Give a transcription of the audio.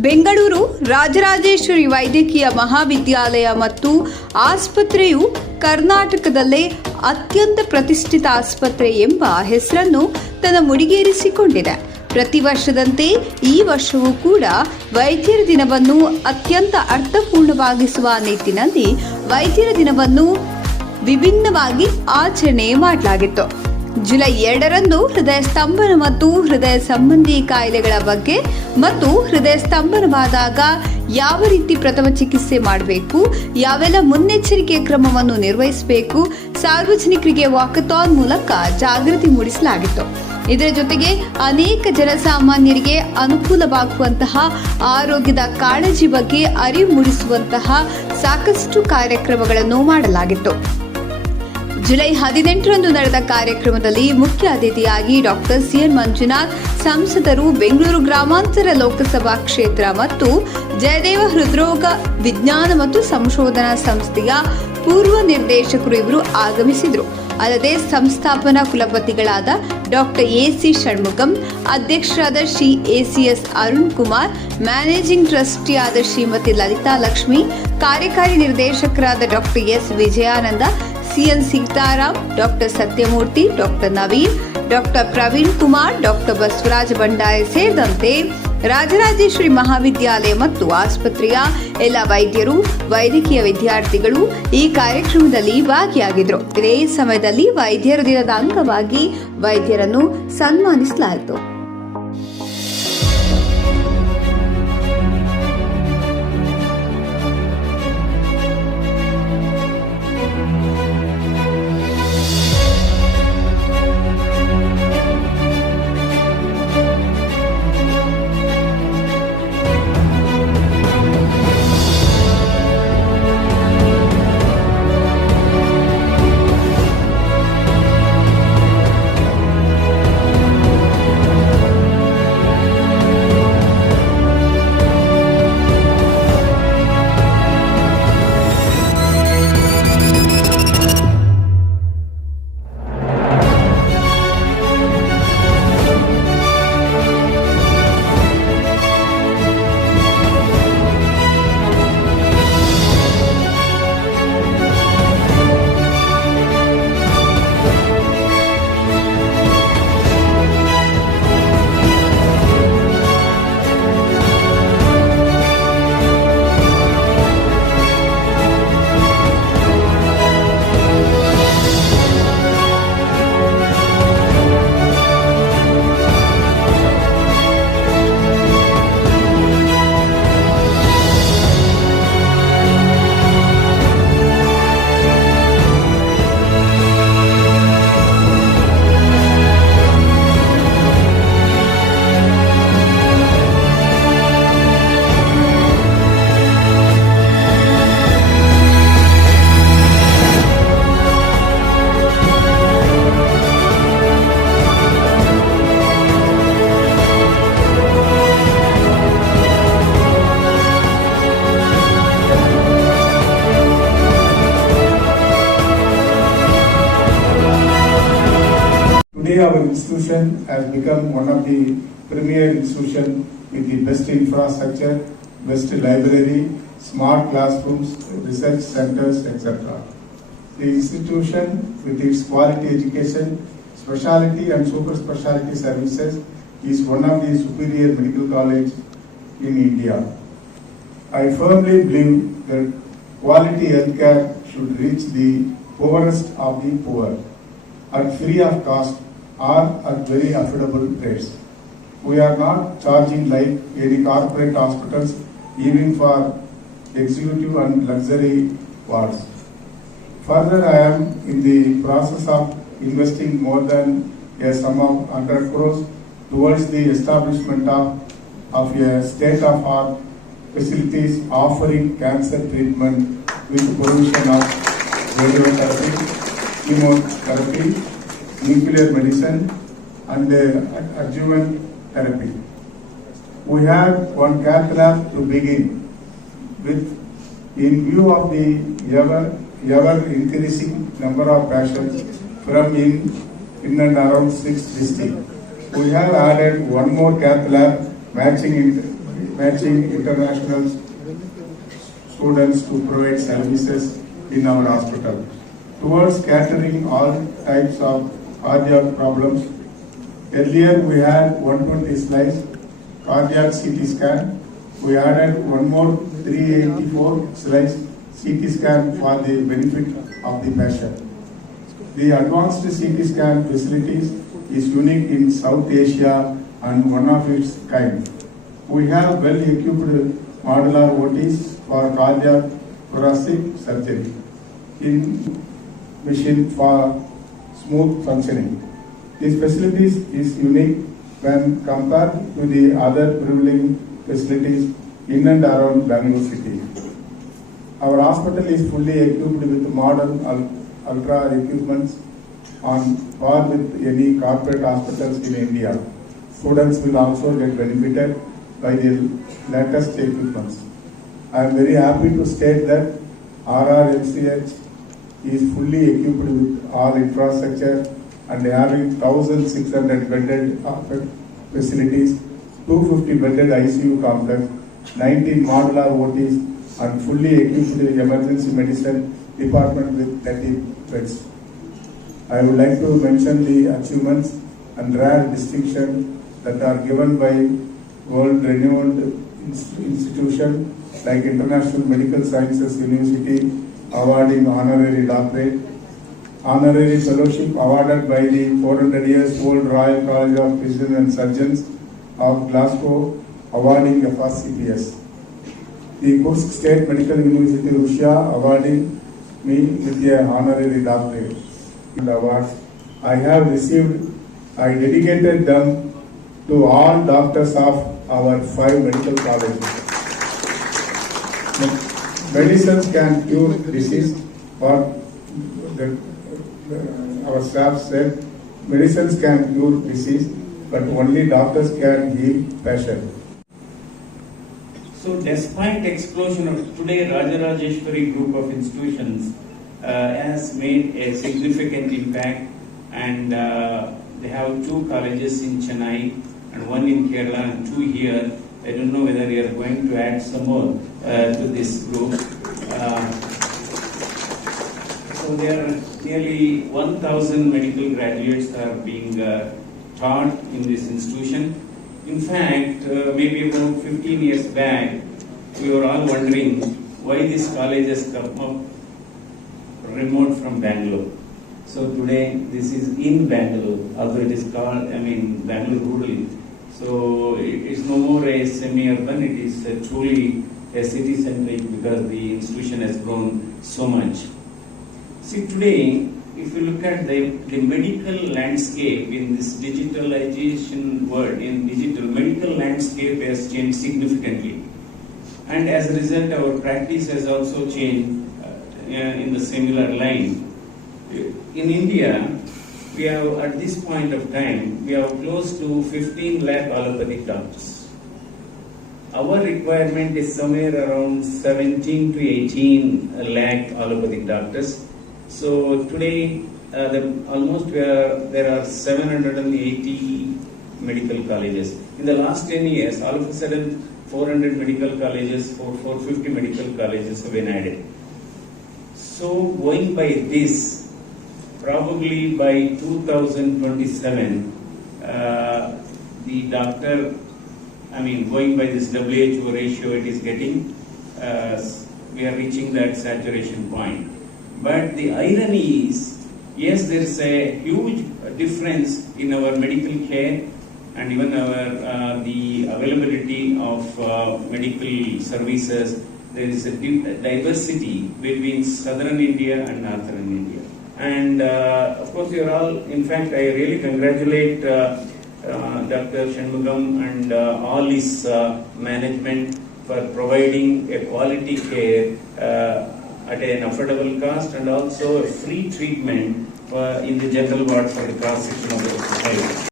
ಬೆಂಗಳೂರು ರಾಜರಾಜೇಶ್ವರಿ ವೈದ್ಯಕೀಯ ಮಹಾವಿದ್ಯಾಲಯ ಮತ್ತು ಆಸ್ಪತ್ರೆಯು ಕರ್ನಾಟಕದಲ್ಲೇ ಅತ್ಯಂತ ಪ್ರತಿಷ್ಠಿತ ಆಸ್ಪತ್ರೆ ಎಂಬ ಹೆಸರನ್ನು ತನ್ನ ಮುಡಿಗೇರಿಸಿಕೊಂಡಿದೆ. ಪ್ರತಿ ವರ್ಷದಂತೆ ಈ ವರ್ಷವೂ ಕೂಡ ವೈದ್ಯರ ದಿನವನ್ನು ಅತ್ಯಂತ ಅರ್ಥಪೂರ್ಣವಾಗಿಸುವ ನಿಟ್ಟಿನಲ್ಲಿ ವೈದ್ಯರ ದಿನವನ್ನು ವಿಭಿನ್ನವಾಗಿ ಆಚರಣೆ ಮಾಡಲಾಗಿತ್ತು. ಜುಲೈ ಎರಡರಂದು ಹೃದಯ ಸ್ತಂಭನ ಮತ್ತು ಹೃದಯ ಸಂಬಂಧಿ ಕಾಯಿಲೆಗಳ ಬಗ್ಗೆ ಮತ್ತು ಹೃದಯ ಸ್ತಂಭನವಾದಾಗ ಯಾವ ರೀತಿ ಪ್ರಥಮ ಚಿಕಿತ್ಸೆ ಮಾಡಬೇಕು, ಯಾವೆಲ್ಲ ಮುನ್ನೆಚ್ಚರಿಕೆ ಕ್ರಮವನ್ನು ನಿರ್ವಹಿಸಬೇಕು, ಸಾರ್ವಜನಿಕರಿಗೆ ವಾಕಥಾನ್ ಮೂಲಕ ಜಾಗೃತಿ ಮೂಡಿಸಲಾಗಿತ್ತು. ಇದರ ಜೊತೆಗೆ ಅನೇಕ ಜನಸಾಮಾನ್ಯರಿಗೆ ಅನುಕೂಲವಾಗುವಂತಹ ಆರೋಗ್ಯದ ಕಾಳಜಿ ಬಗ್ಗೆ ಅರಿವು ಮೂಡಿಸುವಂತಹ ಸಾಕಷ್ಟು ಕಾರ್ಯಕ್ರಮಗಳನ್ನು ಮಾಡಲಾಗಿತ್ತು. ಜುಲೈ ಹದಿನೆಂಟರಂದು ನಡೆದ ಕಾರ್ಯಕ್ರಮದಲ್ಲಿ ಮುಖ್ಯ ಅತಿಥಿಯಾಗಿ ಡಾಕ್ಟರ್ ಸಿಎನ್ ಮಂಜುನಾಥ್, ಸಂಸದರು ಬೆಂಗಳೂರು ಗ್ರಾಮಾಂತರ ಲೋಕಸಭಾ ಕ್ಷೇತ್ರ ಮತ್ತು ಜಯದೇವ ಹೃದ್ರೋಗ ವಿಜ್ಞಾನ ಮತ್ತು ಸಂಶೋಧನಾ ಸಂಸ್ಥೆಯ ಪೂರ್ವ ನಿರ್ದೇಶಕರು ಇವರು ಆಗಮಿಸಿದರು. ಅಲ್ಲದೆ ಸಂಸ್ಥಾಪನಾ ಕುಲಪತಿಗಳಾದ ಡಾಕ್ಟರ್ ಎ ಸಿ ಷಣ್ಮುಖಂ, ಅಧ್ಯಕ್ಷರಾದ Shri A C S Arun Kumar, managing ಟ್ರಸ್ಟಿಯಾದ Shrimati Lalitha Lakshmi, ಕಾರ್ಯಕಾರಿ ನಿರ್ದೇಶಕರಾದ doctor S. Vijayananda CN Sitaram doctor Satyamurthy, doctor Naveen, doctor Praveen Kumar, doctor Basavaraja Bandaya ಸೇರಿದಂತೆ ರಾಜರಾಜೇಶ್ವರಿ ಮಹಾವಿದ್ಯಾಲಯ ಮತ್ತು ಆಸ್ಪತ್ರೆಯ ಎಲ್ಲ ವೈದ್ಯರು, ವೈದ್ಯಕೀಯ ವಿದ್ಯಾರ್ಥಿಗಳು ಈ ಕಾರ್ಯಕ್ರಮದಲ್ಲಿ ಭಾಗಿಯಾಗಿದ್ದರು ಇದೇ ಸಮಯದಲ್ಲಿ ವೈದ್ಯರ ದಿನದ ಅಂಗವಾಗಿ ವೈದ್ಯರನ್ನು ಸನ್ಮಾನಿಸಲಾಯಿತು. Today our institution has become one of the premier institution with the best infrastructure, best library, smart classrooms, research centers, etc. The institution with its quality education, specialty and super specialty services is one of the superior medical college in India. I firmly believe that quality healthcare should reach the poorest of the poor at free of cost or at very affordable rates. We are not charging like any corporate hospitals even for executive and luxury wards. Further, I am in the process of investing more than a sum of 100 crores towards the establishment of, of a state-of-art facilities offering cancer treatment with provision of radiotherapy, chemotherapy, nuclear medicine, and uh, adjuvant therapy. We have one cath lab to begin with, in view of the ever, ever increasing number of patients from in, in and around six districts. We have added one more cath lab matching in, matching international students to provide services in our hospital. Towards catering all types of cardiac problems, earlier we had 120 slice cardiac CT scan. We added one more 384 slice CT scan for the benefit of the patient. The advanced CT scan facilities is unique in South Asia and one of its kind. We have well-equipped modular OTs for cardiac thoracic surgery in machine for smooth functioning. These facilities is unique when compared to the other prevailing facilities in and around Bangalore city. Our hospital is fully equipped with modern ultra equipments on par with any corporate hospitals in India. Students will also get benefited by the latest equipments. I am very happy to state that RRMCH is fully equipped with all infrastructure and having 1,600 bedded facilities, 250 bedded ICU complex, 19 modular OTs, and fully equipped emergency medicine department with 30 beds. I would like to mention the achievements and rare distinction that are given by world-renowned ins- institution like International Medical Sciences University awarding honorary doctorate, honorary fellowship awarded by the 400 years old Royal College of Physicians and Surgeons of Glasgow awarding the first CPS. The Kursk State Medical University Russia awarding me with a honorary doctorate and awards. I have received, I dedicated them to all doctors of our five medical colleges. Medicines can cure disease or the, uh, our staff said, medicines can cure disease, but only doctors can heal patient. So despite explosion of today Rajarajeshwari group of institutions uh, has made a significant impact and uh, they have two colleges in Chennai and one in Kerala and two here. I don't know whether we are going to add some more to this group. Uh, so there are nearly 1,000 medical graduates are being uh, taught in this institution. In fact, uh, maybe about 15 years back, we were all wondering why this college has come up remote from Bangalore. So today, this is in Bangalore, although it is called, I mean, Bangalore rural. So it is no more a semi-urban, it is uh, truly a city-centric because the institution has grown so much. See, today, if you look at the, the medical landscape in this digitalization world, in digital, medical landscape has changed significantly. And as a result, our practice has also changed uh, in the similar line. In India, we have, at this point of time, we have close to 15 lakh allopathic doctors. Our requirement is somewhere around 17 to 18 lakh allopathic doctors. So today, uh, the, almost are, there are 780 medical colleges. In the last 10 years, all of a sudden, 400 medical colleges, 4, 450 medical colleges have been added. So going by this, probably by 2027, uh, the doctor, I mean, going by this WHO ratio, it is getting, uh, we are reaching that saturation point. But the irony is, yes, there is a huge difference in our medical care and even our uh, the availability of uh, medical services. There is a diversity between southern India and northern India. And uh, of course, you are all. In fact, I really congratulate uh, Dr. Shanmugam and uh, all his uh, management for providing a quality care uh, at an affordable cost and also a free treatment uh, in the general ward for the cross section of the society.